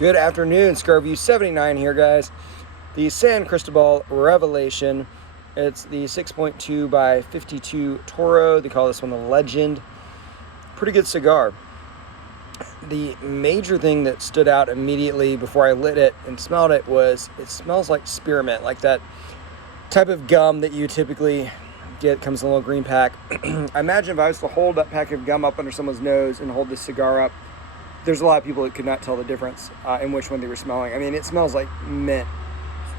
Good afternoon, Cigar Review 79 here, guys. The San Cristobal Revelation. It's the 6.2 by 52 Toro. They call this one the Legend. Pretty good cigar. The major thing that stood out immediately before I lit it and smelled it was it smells like spearmint, like that type of gum that you typically get. Comes in a little green pack. I imagine if I was to hold that pack of gum up under someone's nose and hold this cigar up, there's a lot of people that could not tell the difference in which one they were smelling. I mean, it smells like mint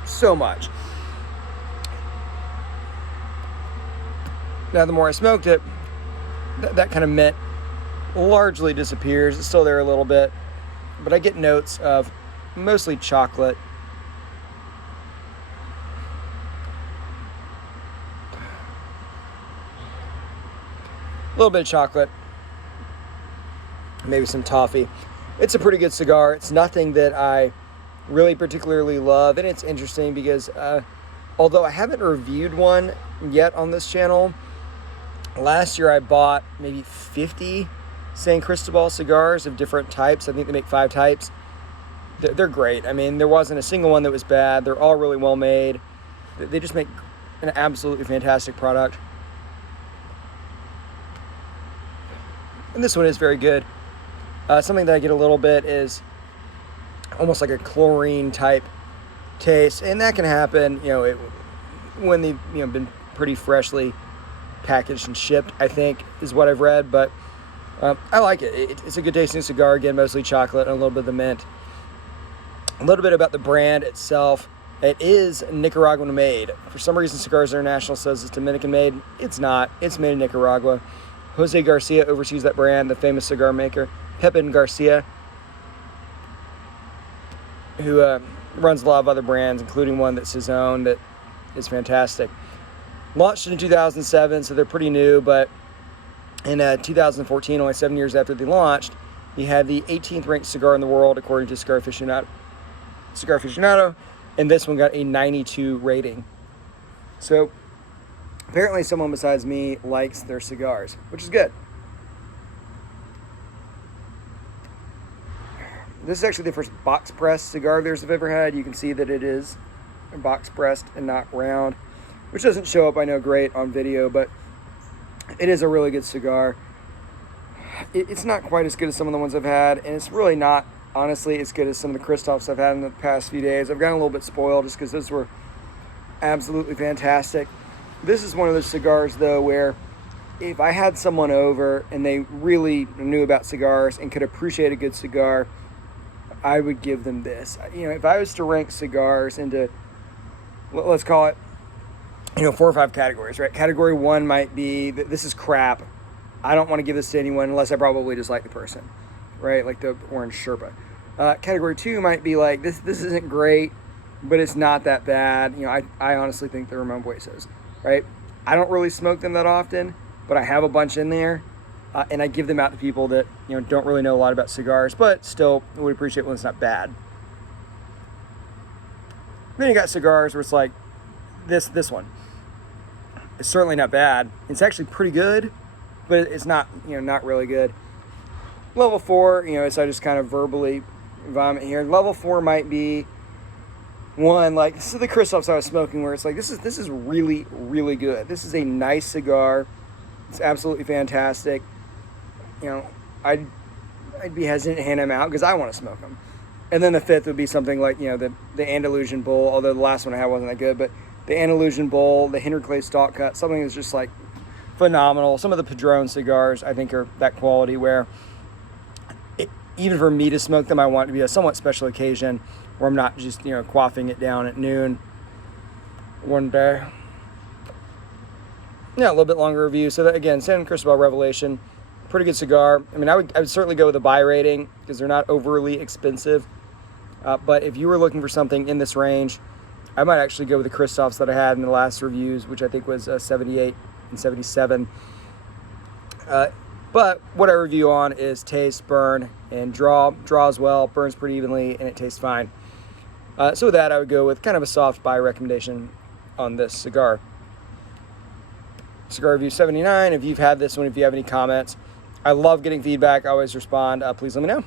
so much. Now, the more I smoked it, that kind of mint largely disappears. It's still there a little bit, but I get notes of mostly chocolate. A little bit of chocolate. Maybe some toffee. It's a pretty good cigar. It's nothing that I really particularly love, and it's interesting because although I haven't reviewed one yet on this channel, last year I bought maybe 50 San Cristobal cigars of different types. I think they make 5 types. They're great. I mean, there wasn't a single one that was bad. They're all really well made. They just make an absolutely fantastic product. And this one is very good. Something that I get a little bit is almost like a chlorine type taste, and that can happen, when they've been pretty freshly packaged and shipped, I think is what I've read. But I like it. It's a good tasting cigar. Again, mostly chocolate and a little bit of the mint. A little bit about the brand itself. It is Nicaraguan made. For some reason, Cigars International says it's Dominican made. It's not. It's made in Nicaragua. Jose Garcia oversees that brand, the famous cigar maker. Pepin Garcia, who runs a lot of other brands, including one that's his own that is fantastic. Launched in 2007, so they're pretty new, but in 2014, only 7 years after they launched, he had the 18th ranked cigar in the world according to Cigar Aficionado, and this one got a 92 rating. So apparently someone besides me likes their cigars, which is good. This is actually the first box pressed cigar of theirs I've ever had. You can see that it is box pressed and not round, which doesn't show up, I know, great on video, but it is a really good cigar. It's not quite as good as some of the ones I've had, and it's really not, honestly, as good as some of the Christophs I've had in the past few days. I've gotten a little bit spoiled just because those were absolutely fantastic. This is one of those cigars, though, where if I had someone over and they really knew about cigars and could appreciate a good cigar, I would give them this. If I was to rank cigars into, let's call it, 4 or 5 categories, right? Category 1 might be, this is crap. I don't want to give this to anyone unless I probably just like the person, right? Like the Orange Sherpa. Category 2 might be like, this isn't great, but it's not that bad. I honestly think the Ramon Buesos, right? I don't really smoke them that often, but I have a bunch in there. And I give them out to people that don't really know a lot about cigars, but still would appreciate when it's not bad. Then you got cigars where it's like this one. It's certainly not bad. It's actually pretty good, but it's not not really good. Level 4, so I just kind of verbally vomit here. Level 4 might be one like this is the Christophs I was smoking, where it's like this is really, really good. This is a nice cigar. It's absolutely fantastic. I'd be hesitant to hand them out because I want to smoke them. And then the 5th would be something like, the Andalusian Bull, although the last one I had wasn't that good, but the Andalusian Bull, the Hinterclay Stalk Cut, something that's just like phenomenal. Some of the Padron cigars I think are that quality where even for me to smoke them, I want it to be a somewhat special occasion where I'm not just, quaffing it down at noon one day. Yeah, a little bit longer review. So that, again, San Cristobal Revelation, pretty good cigar. I mean, I would certainly go with a buy rating because they're not overly expensive. But if you were looking for something in this range, I might actually go with the Christophs that I had in the last reviews, which I think was 78 and 77. But what I review on is taste, burn, and draw. Draws well, burns pretty evenly, and it tastes fine. So with that, I would go with kind of a soft buy recommendation on this cigar. Cigar Review 79. If you've had this one, if you have any comments, I love getting feedback. I always respond. Please let me know.